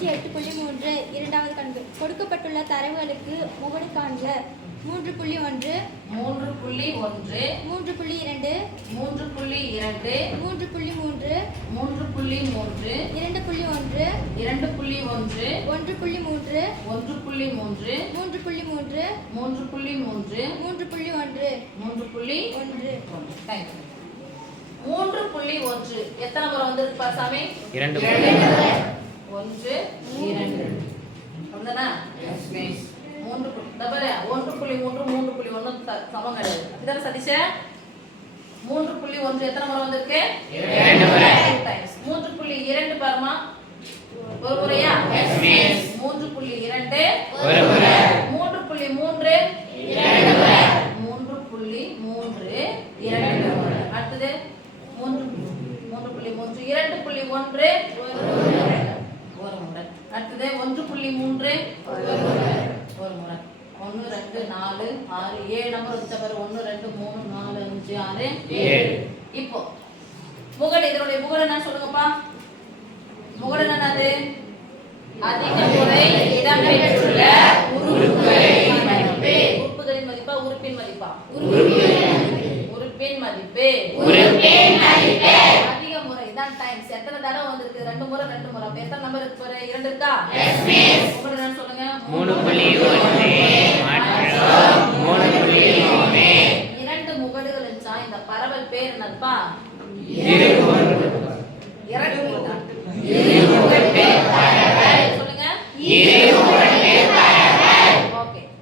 108.3 இரண்டாவது கணக்கு. கொடுக்கப்பட்டுள்ள தரவுகளுக்கு முகடு காண்க. 3.1 3.1 3.2 3.2 3.3 3.3 2.1 2.1 1.3 3.1 எத்தனை முறை வந்திருக்கு பாசாமி? 2 1 2 அப்படிதானா? Yes miss. 1.3 3.1 சமம் கிடையாது. அப்படிதானே சதீஷ்? 3.1 எத்தனை முறை வந்திருக்கு? 2 முறை. 3.2 பாருமா, ஒரு முறையா? Yes miss. 3.2 ஒரு முறை. 3.3 2 முறை. 3.3 2 முறை. அடுத்தது 3.3 2.1 ஒரு முறை. அடுத்தது 1.3 ஒரு முறை. 1 2 4 6 7 நம்பர் வந்துச்ச பாரு. 1 2 3 4 5 6 7. இப்போ முகடு, இதனுடைய முகடு என்ன சொல்லுங்கப்பா? முகடு என்னது? அதிக முறை இடம்பெற்றுள்ள உறுப்புகளின் மதிப்பு. உறுப்புகளின் மதிப்பா உறுப்பின் மதிப்பா? உறுப்பின் மதிப்பு. அதிக முறை தான் டைம்ஸ். எத்தனை தடவை வந்திருக்கு? 2 முறை 2 முறை. அப்ப எத்தனை நம்பர் இருக்கு பாரு? 2 இருக்கா? Yes miss. முகடு என்ன சொல்லுங்க? 3.1 மாற்றம் 3.3. 2 முகடுகள் இருந்துச்சா? இந்த பரவல் பேர் என்னப்பா? இருமுகடு.